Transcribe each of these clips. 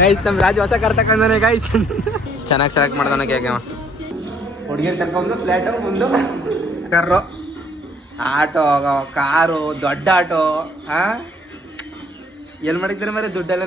Guys ನಮ್ಮ ರಾಜು ಹೊಸ car ತಕೊಂಡಾನೆ ಗೈಸ್ ಚೆನ್ನಾಗ್ ಸೆಲೆಕ್ಟ್ ಮಾಡ್ದಾನೆ ಕೇಕ್ ಅವ. ಹುಡುಗಿರ್ ಕರ್ಕೊಂಡು ಫ್ಲಾಟ್ ಮುಂದು ಕರ್ರು. ಆಟೋ ಕಾರು ದೊಡ್ಡ ಆಟೋ ಆ? ಎಲ್ಲಿ ಮಾಡಿದ್ರೆ ಮರಿ ದುಡ್ಡೆಲ್ಲ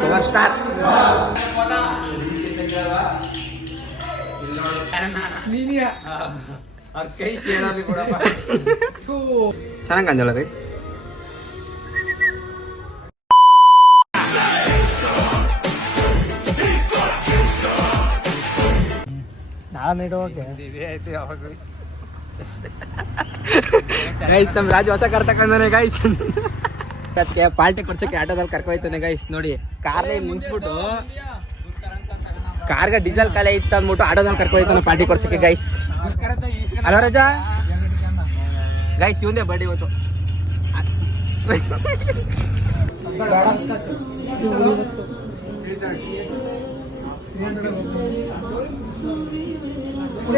ಪವರ್ ಸ್ಟಾರ್ ಚೆನ್ನಾಗಿ ಕಾಂಜಲ್ಲ ರೀ? ಇಡುವಕ್ಕೆ ಗೈಸ್ ನಮ್ಮ ರಾಜು ಹೊಸ ಕಾರ್ ತಕೊಂಡಾನೆ ಗೈಸ್ ಅದಕ್ಕೆ ಪಾರ್ಟಿ ಕೊಡ್ಸಕ್ಕೆ ಆಟೋದಲ್ಲಿ ಕರ್ಕೊಯ್ತಾನೆ ಗೈಸ್ ನೋಡಿ ಕಾರ್ನ ನಿಲ್ಸ್ಬಿಟ್ಟು ಕಾರ್ಗೆ ಡೀಸೆಲ್ ಕಲೆ ಇತ್ತು ಅಂದ್ಬಿಟ್ಟು ಆಟೋದಲ್ಲಿ ಕರ್ಕೊಯ್ತಾನೆ ಪಾರ್ಟಿ ಕೊಡ್ಸಕ್ಕೆ ಗೈಸ್ ಹಲೋ ರಾಜಾ. ಗೈಸ್ ಇವಂದೇ ಬರ್ಡಿ ಇವತ್ತು.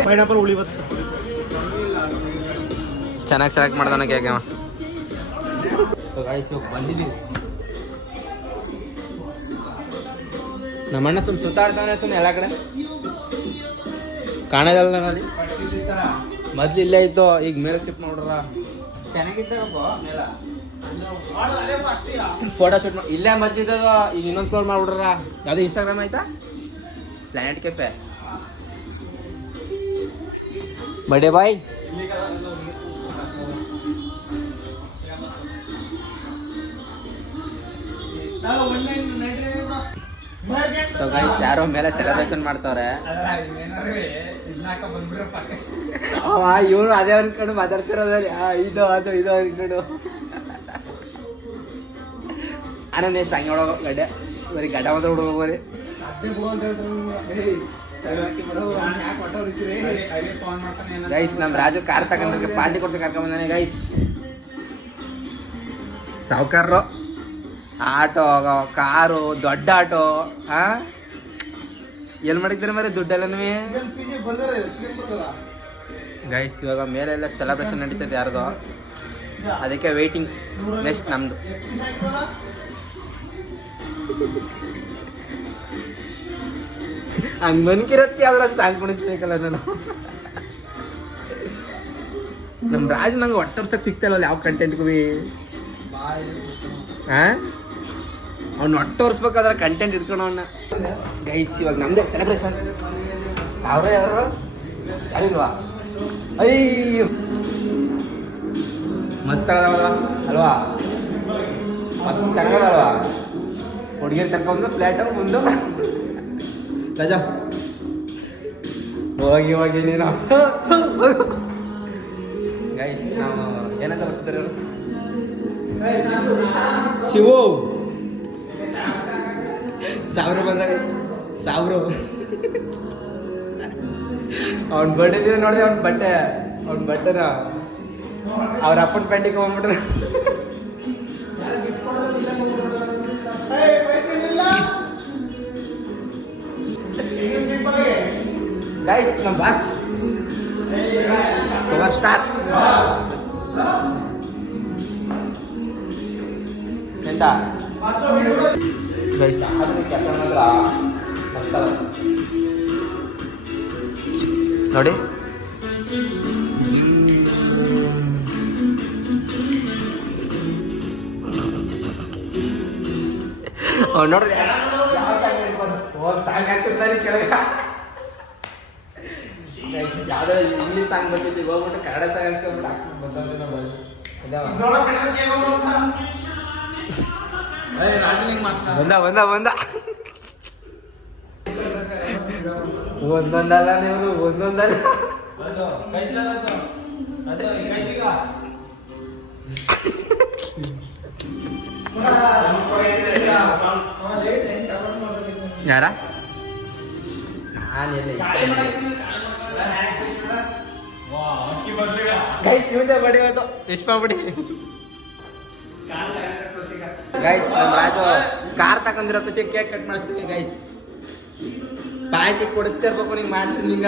ಪೈನಾಪಲ್ ಚೆನ್ನಾಗಿ ಸೆಲೆಕ್ಟ್ ಮಾಡ್ದಾನ ಕೇಕೆ ಸೊ ಗೈಸ್ ಇವಾಗ ಬಂದಿದ್ದೀವಿ. ನಮ್ಮಣ್ಣ ಸುಮ್ ಸುತ್ತಾಡ್ತಾನೆ ಸುಮ್ಮನೆ ಎಲ್ಲ ಕಡೆ. ಕಾಣೋದಲ್ಲ ನಾನಲ್ಲಿ ಮೊದ್ಲು ಇಲ್ಲೇ ಇತ್ತು ಈಗ ಮೇಲೆ ಶಿಫ್ಟ್ ನೋಡ್ರ ಫೋಟೋ ಶೂಟ್ ಇಲ್ಲೇ ಮದ್ದಿದ್ದದ ಈಗ ಇನ್ನೊಂದು ಫ್ಲೋರ್ ಮಾಡ್ಬಿಡ್ರ ಯಾವ್ದು ಇನ್ಸ್ಟಾಗ್ರಾಮ್ ಆಯ್ತಾ? ಪ್ಲಾನೆಟ್ ಕೆಫೆ ಬಡೆ ಬಾಯ್ ಸೊ ಯಾರೋ ಮೇಲೆ ಸೆಲೆಬ್ರೇಷನ್ ಮಾಡ್ತಾವ್ರೆ. ಅವ ಇವನು ಅದೇ ಅನ್ಕೊಂಡು ಮಾತಾಡ್ತಿರೋದ್ರಿ ಆ, ಇದು ಅದು ಇದು ಅನ್ಕೊಂಡು. ಆನಂದ್ ಎಷ್ಟು ಹಂಗೆ ಹೊಡೋ ಗಡ್ಡೆ. ಬರೀ ಗಡ್ಡ ಮಾತ್ರ ಹುಡುಗ ಬರೀ. ಗೈಸ್ ನಮ್ ರಾಜು ಕಾರ್ ತಗೊಂಡ್ರೆ ಪಾರ್ಟಿ ಕೊಡ್ಸಕ್ಕೆ ಕರ್ಕೊಂಡ್ ಬಂದಾನೆ ಗೈಸ್ ಸಾವುಕಾರರು. ಆಟೋ, ಕಾರು, ದೊಡ್ಡ ಆಟೋ, ಆ? ಎಲ್ಲಿ ಮಾಡಿದ್ರೆ ಮರಿ ದುಡ್ಡೆಲ್ಲ ಗೈಸ್ ಇವಾಗ ಮೇಲೆಲ್ಲ ಸೆಲೆಬ್ರೇಷನ್ ನಡೀತದೆ ಯಾರ್ದು. ಅದಕ್ಕೆ ವೇಟಿಂಗ್ ನೆಕ್ಸ್ಟ್ ನಮ್ದು. ಹಂಗ್ ಮನ್ಕಿರತ್ತಿ ಯಾವ್ದಾರ ಸಾಂಗ್ ಕುಣಿಸ್ಬೇಕಲ್ಲ ನಾನು. ನಮ್ ರಾಜ್ ನಂಗೆ ಒಟ್ಟರ್ಸಕ್ ಸಿಗ್ತಾಯಿಲ್ಲ ಯಾವ ಕಂಟೆಂಟ್ಗೂ ಬಿ. ಹಾ ಅವ್ನು ಒಟ್ಟು ಕಂಟೆಂಟ್ ಇಟ್ಕೊಂಡು ಅವನ್ನ ಗೈಸ್ ಇವಾಗ ನಮ್ದೇ ಸೆಲೆಬ್ರೇಷನ್ ಅವ್ರ ಯಾರು? ಯಾರಿಲ್ವಾ? ಅಯ್ಯೋ ಮಸ್ತ್ ಆಗದವಲ್ಲ ಅಲ್ವಾ? ಮಸ್ತ್ ಚೆನ್ನಾಗದಲ್ವಾ ಹುಡುಗಿರ್ ತರ್ಕೊಂಡು ಫ್ಲ್ಯಾಟು ಮುಂದು ರಜಾ ಹೋಗಿ ಹೋಗಿ ನೀನು ಗೈಸ್ ನಾವು ಏನಂತ ಬರ್ತಿದ್ದಾರೆ ಅವರು ಶಿವು ಸಾವಿರ ಬಂದಾಗ ಸಾವಿರ ಅವ್ನ ಬಟ್ಟೆ ದಿನ ನೋಡಿದೆ ಅವ್ನ ಬಟ್ಟೆ ಅವ್ನ ಬಟ್ಟೆನ ಅವ್ರ ಅಪ್ಪನ ಪ್ಯಾಂಟಿಗೆ ಹೋಗ್ಬಿಟ್ರೆ ನಮ್ಮ ಬಾಸ್ ಪವರ್ ಸ್ಟಾರ್ ಎಂತ ಗೈಸ್ ಮಾತ್ರ ಮಸ್ತ್ ಅದ. ನೋಡಿ ಅವ್ನು ನೋಡ್ರಿ ಸಾಂಗ್ ಹಾಕ್ಸಿರ್ತಾರೆ ಕೆಳಗೆ Guys, ಯಾವ್ದೋ ಇಂಗ್ಲೀಷ್ ಸಾಂಗ್ ಬಂದಿದ್ದು ಹೋಗ್ಬಿಟ್ಟು ಕನ್ನಡ ಸಾಂಗ್ ಹಾಕ್ಸ್ಕೊಂಡ್ಬಿಟ್ಟು ನಮ್ಮ ಬಂದ ಬಂದ ಬಂದ. ಒಂದೊಂದಲ್ಲ ನೀವು ಒಂದೊಂದಲ್ಲ. ಯಾರ? ನಾನೆಲ್ಲ ಗೈಸ್ ಇವಂದೇ ಬಡಿ ಇವತ್ತು. ಎಷ್ಟು ಬಿಡಿ. ಗೈಸ್ ನಮ್ಮ ರಾಜು ಕಾರ್ ತಗೊಂಡಿರೋ ಖುಷಿ ಕೇಕ್ ಕಟ್ ಮಾಡಿಸ್ತೀವಿ ಗೈಸ್ ಪಾರ್ಟಿ ಕೊಡಿಸ್ತಾ ಇರ್ಬೇಕು ನಿಂಗೆ ಮಾಡ್ತೀನಿ ಈಗ.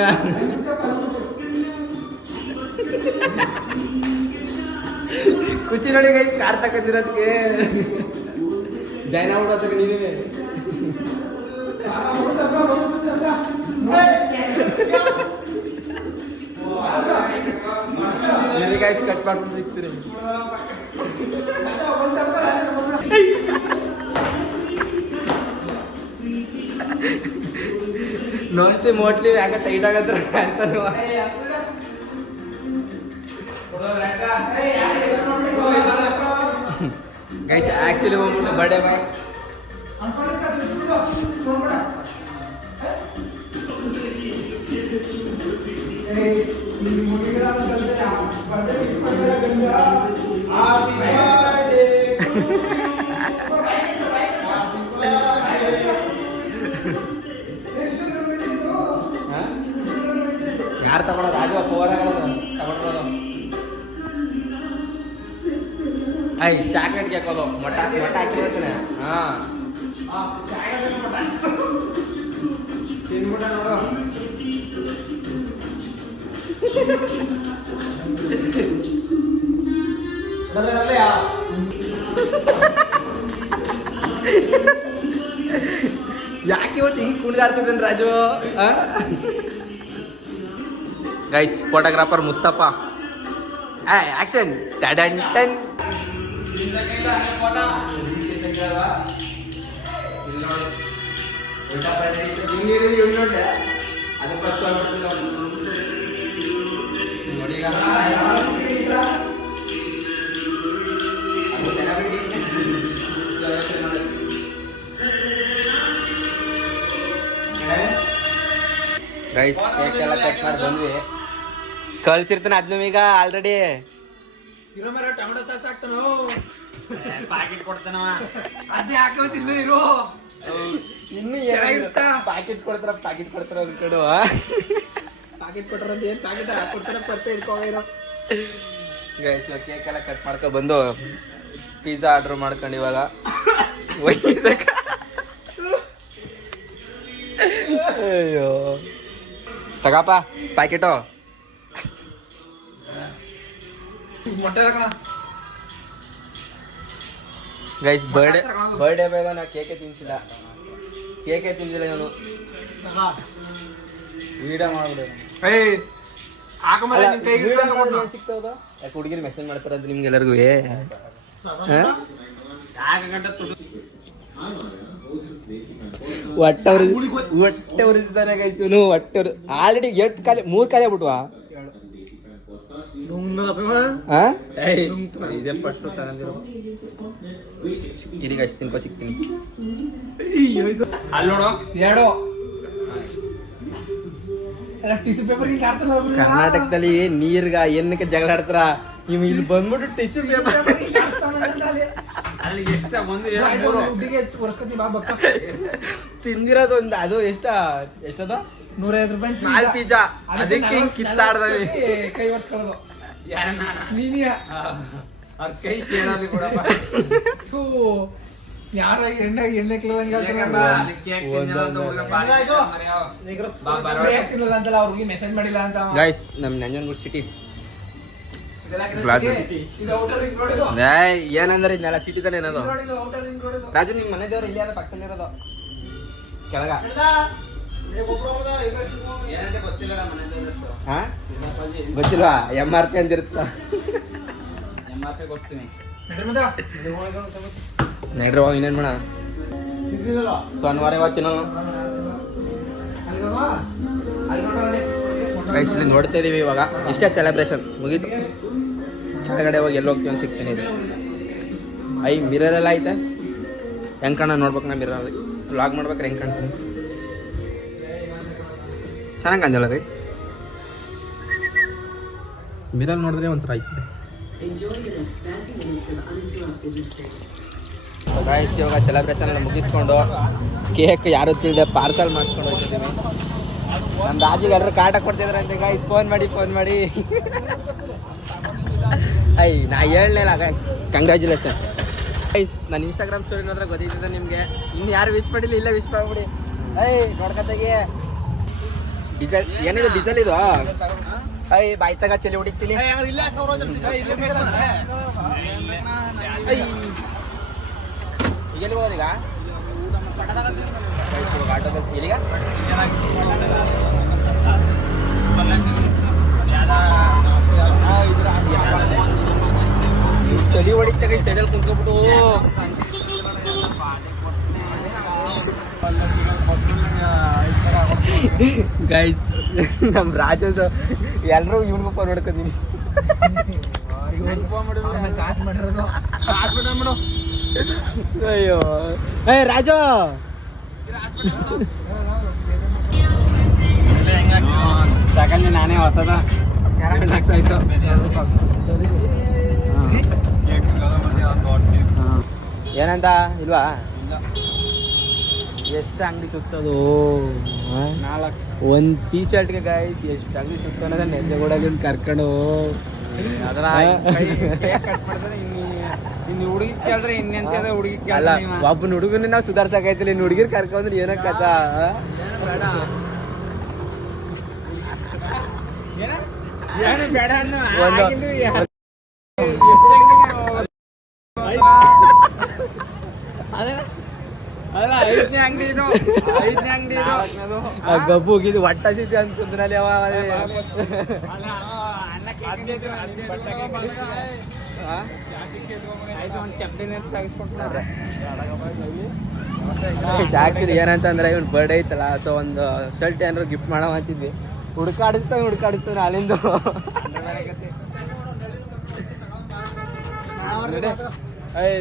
ಖುಷಿ ನೋಡಿ ಗೈಸ್ ಕಾರ್ ತಗೊಂಡಿರೋದಕ್ಕೆ ಜೈನ ಆಗ್ಬಿಡೋದಕ್ಕೆ ನೀನೇ ಗೈಸ್ ಕಟ್ ಮಾಡ್ಬಿಟ್ಟು ಸಿಗ್ತೀರಿ ನೋಡ್ತಿ ಮೋಟ್ಲಿ ಯಾಕೆ ಟೈಟ್ ಆಗತ್ರ ಗೈಸ್ ಆಕ್ಚುಲಿ ಬಂದ್ಬಿಟ್ಟು ಬರ್ಡೇ ಬಾಯ್ ಯಾರು ತಗೊಳೋದು ರಾಜು ಪವರ್ ಆಗೋದು ತಗೊಂಡ್ರೋದು ಐ ಚಾಕ್ಲೇಟ್ಗೆ ಹಾಕೋದು ಮೊಟ್ಟ ಮೊಟ್ಟ ಹಾಕಿರ್ತಾನೆ ಹಾ Raju guys photographer Mustafa action ಟಡನ್ ton Guys cake ಎಲ್ಲ ಕಟ್ ಮಾಡಿ ಬಂದ್ವಿ? ಕಳ್ಸಿರ್ತಾನೆ ಅದ್ನ ಈಗ ಆಲ್ರೆಡಿ ಇರೋ ಮರ ಟೊಮೆಟೊ ಸಾಸ್ ಹಾಕ್ತಾನೋ? ಪ್ಯಾಕೆಟ್ ಕೊಡ್ತಾನವ. ಅದೇ ಹಾಕೋ ತಿನ್ನು ಇರೋ? ಇನ್ನು ಚೆನ್ನಾಗಿರುತ್ತಾ? ಪ್ಯಾಕೆಟ್ ಕೊಡ್ತಾರ ಪ್ಯಾಕೆಟ್ ಕೊಡ್ತಾರ ಅನ್ಕೊಡು. ಪ್ಯಾಕೆಟ್ ಕೊಟ್ರಂತ ಏನ್ ಪ್ಯಾಕೆಟ್ ಕೊಡ್ತಾರ ಪರ್ತೆ ಇರೋ ಗೈಸ್ ಕೇಕ್ ಎಲ್ಲ ಕಟ್ ಮಾಡ್ಕೊ ಬಂದು ಪಿಜ್ಜಾ ಆರ್ಡರ್ ಮಾಡ್ಕೊಂಡು ಇವಾಗ. ಒಯ್ದಕ್ಕ ಅಯ್ಯೋ. ತಗಪ್ಪ ಪ್ಯಾಕೆಟು ಗೈಸ್ ಬರ್ಡೇ ಬರ್ಡೇ ಬೇಗ ನಾ ಕೇಕೆ ತಿನ್ಸಿಲ್ಲ ಕೇಕೆ ತಿನ್ಸಿಲ್ಲ ಇವನು ವಿಡಿಯೋ ಮಾಡ್ಬಿಡು? ಸಿಗ್ತಾವ ಯಾಕೆ ಹುಡುಗಿರು ಮೆಸೇಜ್ ಮಾಡ್ತಾರಂತ ನಿಮ್ಗೆ ಎಲ್ಲರಿಗೂ ಯಾಕೆ ತುಡು ಹೊಟ್ಟೆ ಗೈಸ್ ಇವನು ಹೊಟ್ಟೆ ಉರಿ ಆಲ್ರೆಡಿ ಎಷ್ಟು ಕಾಲಿ ಮೂರು ಕಾಲಿ ಆಗ್ಬಿಟ್ವಾ? ಗೈಸ್ ತಿನ್ಕೋ ಸಿಗ್ತೀನಿ ಅಲ್ಲಿ ನೋಡು. ಎರಡು. ಕರ್ನಾಟಕದಲ್ಲಿ ನೀರ್ಗ ಏನಕ್ಕೆ ಜಗಳ ಆಡ್ತಾರ ಇವ್ ಇಲ್ಲಿ ಬಂದ್ಬಿಟ್ಟು ಟಿಶ್ಯೂ ಪೇಪರ್ ಅಲ್ಲಿ. ಎಷ್ಟ ಒಂದು ಎರಡು ದುಡ್ಡಿಗೆ ಒರ್ಸ್ಕೊತೀನಿ ಬಾ ಬಕ್ಕ. ತಿಂದಿರೋದೊಂದು ಅದು ಎಷ್ಟ ಎಷ್ಟದ? ನೂರೈವತ್ತು ರೂಪಾಯಿ ಸ್ಮಾಲ್ ಪಿಜ್ಜಾ. ಅದಕ್ಕೆ ಹಿಂಗ್ ಕಿತ್ತಾಡ್ದವಿ. ಕೈ ಒರ್ಸ್ಕೊಳ್ಳೋದು. ಯಾರನ್ನ? ನೀನಿಯ. ಅವ್ರ ಕೈ ಸೇರಲ್ಲಿ ಬಿಡಪ್ಪ ಥೂ ಯಾರ ಎಣ್ಣೆ ಎಣ್ಣೆ ಕಿಲೋದಂಗೆ. ಅಂತಲ್ಲ ಅವ್ರಿಗೆ ಮೆಸೇಜ್ ಮಾಡಿಲ್ಲ ಅಂತ. ಗೈಸ್ ನಮ್ ನಂಜನಗೂಡ್ ಸಿಟಿ ಏನಂದ್ರೆ ಇದ್ನೆಲ್ಲ ಸಿಟಿ ತಾನೆ ಏನದು. ರಾಜು ನಿಮ್ ಮನೆ ಇಲ್ಲ ಇಲ್ಲಿ ಪಕ್ಕದಲ್ಲಿ ಇರೋದು. ಕೆಳಗ. ಗೊತ್ತಿಲ್ಲ ಗೊತ್ತಿಲ್ವಾ? ಎಂ ಆರ್ ಪಿ ಅಂದಿರುತ್ತ ಎಂ ಆರ್ ಪಿ ಕೊಡ್ತೀನಿ ನಡ್ರಿ ಮತ್ತೆ. ನಡ್ರಿ ಹೋಗಿ ಇನ್ನೇನ್ ಮಾಡ ಸೋಮವಾರ ಇವತ್ತಿನ ಗೈಸ್ ಇಲ್ಲಿ ನೋಡ್ತಾ ಇದೀವಿ ಇವಾಗ. ಇಷ್ಟೇ ಸೆಲೆಬ್ರೇಷನ್ ಮುಗೀತು. ಕೆಳಗಡೆ ಹೋಗಿ ಎಲ್ಲಿ ಹೋಗ್ತೀವಿ ಅಂತ ಸಿಗ್ತೀನಿ ಇದು. ಐ ಮಿರರ್ ಎಲ್ಲ ಐತೆ. ಹೆಂಗ್ ಕಾಣ ನೋಡ್ಬೇಕು ನಾ ಮಿರರ್ ವ್ಲಾಗ್ ಮಾಡ್ಬೇಕಾರೆ ಹೆಂಗ್ ಕಾಣ್ತೀನಿ ಚೆನ್ನಾಗಿ ಕಾಣಿಲ್ಲ ರೀ? ಮಿರರ್ ನೋಡಿದ್ರೆ ಒಂಥರ ಐತೆ. ಇವಾಗ ಸೆಲೆಬ್ರೇಷನ್ ಎಲ್ಲ ಮುಗಿಸ್ಕೊಂಡು ಕೇಕ್ ಯಾರು ತಿಳಿದೆ ಪಾರ್ಸಲ್ ಮಾಡಿಸ್ಕೊಂಡು ಹೋಗ್ತಿದ್ದೀವಿ ನಮ್ಮ ರಾಜಿಗೆ ಎಲ್ಲರೂ ಕಾಟ ಕೊಡ್ತಿದ್ರಂತೆ ಗಾಯ್ಸ್ ಫೋನ್ ಮಾಡಿ ಫೋನ್ ಮಾಡಿ. ಐ ನಾ ಹೇಳಲಿಲ್ಲ ಗಾಯ್ಸ್ ಕಂಗ್ರ್ಯಾಚುಲೇಷನ್ ಗೈಸ್ ನನ್ನ ಇನ್ಸ್ಟಾಗ್ರಾಮ್ ಸ್ಟೋರಿ ನೋಡಿದ್ರೆ ಗೊತ್ತಿದ್ದ ನಿಮಗೆ. ಇನ್ನು ಯಾರು ವಿಶ್ ಮಾಡಿಲ್ಲ ಇಲ್ಲ ವಿಶ್ ಮಾಡ್ಬಿಡಿ. ಐ ನೋಡ್ಕತೆಗೆ ಡೀಸೆಲ್ ಏನಿದೆ ಡೀಸೆಲ್ ಇದು? ಐ ಬಾಯ್ ತಗ ಚಲಿ ಹೊಡಿತೀನಿ. ಈಗ? ಚಳಿ ಹೊಡಿತ ಕೈ ಸೈಡಲ್ಲಿ ಕುಂತ್ಕೊಬಿಟ್ಟು ಗೈಸ್ ನಮ್ ರಾಜದ ಎಲ್ರೂ ಇವ್ನಿಗೂ ಫೋನ್ ಹೊಡ್ಕೊತೀನಿ ಕಾಸು ಮಾಡಿರೋದು ಅಯ್ಯೋ. ಏ ರಾಜು. ತಗೊಂಡು ನಾನೇ ಹೊಸದ. ಆಯ್ತು. ಏನಂತ ಇಲ್ವಾ? ಎಷ್ಟು ಅಂಗಡಿ ಸುತ್ತದು? ನಾಲ್ಕು. ಒಂದ್ ಟೀ ಶರ್ಟ್ಗೆ ಗಾಯ್ಸ್ ಎಷ್ಟು ಅಂಗಡಿ ಸುತ್ತ ಅನ್ನೋದ ನೆಂಜಗೋಡಲ್ಲಿ ಕರ್ಕೊಂಡು ಅದರ ಇನ್ನು ಹುಡುಗಿ ಕೇಳಿದ್ರೆ ಇನ್ನೆಂತ ಹುಡುಗಿ ಅಲ್ಲ ಒಬ್ಬ ಒಬ್ಬನ ಹುಡುಗನ ನಾವು ಸುಧಾರ್ಸಕೈತಿಲ್ಲ ಇನ್ನು ಹುಡುಗಿರ್ ಕರ್ಕೊಂಡ್ರೆ ಏನು ಇದು ಗಬ್ಬು ಹೋಗಿದ್ದು ಒಟ್ಟ ಸಿದ್ದೆ ಅಂತಂದ್ರಲ್ಲಿ ಅವ ಆಕ್ಚುಲಿ ಏನಂತಂದ್ರೆ ಇವ್ನ ಬರ್ಡೇ ಐತಲ್ಲ ಸೊ ಒಂದು ಶರ್ಟ್ ಏನಾರು ಗಿಫ್ಟ್ ಮಾಡೋ ಅಂತಿದ್ವಿ. ಹುಡ್ಕಾಡಿಸ್ತಾ ಹುಡ್ಕಾಡಿಸ್ತಾನೆ ಅಲ್ಲಿಂದ.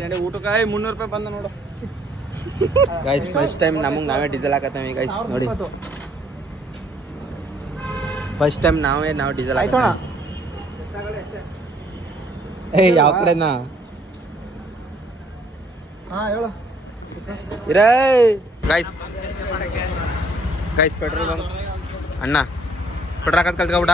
ನಡಿ. ಊಟಕ್ಕೆ ಮುನ್ನೂರು ರೂಪಾಯಿ ಬಂದ ನೋಡು. ಗೈಸ್ ಫಸ್ಟ್ ಟೈಮ್ ನಮಗೆ ನಾವೇ ಡೀಸೆಲ್ ಹಾಕತ್ತೇವೆ ಗೈಸ್ ನೋಡಿ. ಫಸ್ಟ್ ಟೈಮ್ ನಾವೇ ನಾವು ಡೀಸೆಲ್ ಆಯ್ತೋಣ ಏ ಯಾವ ಕಡೆನಾ? ಹಾ ಹೇಳು. ಇರೇ! ಗೈಸ್ ಗೈಸ್ ಪೆಟ್ರೋಲ್ ಬಂಕ್ ಅಣ್ಣ ಪೆಟ್ರೋಲ್ ಹಾಕೋದ್ ಕಲ್ತ್ಕೊಬಿಡ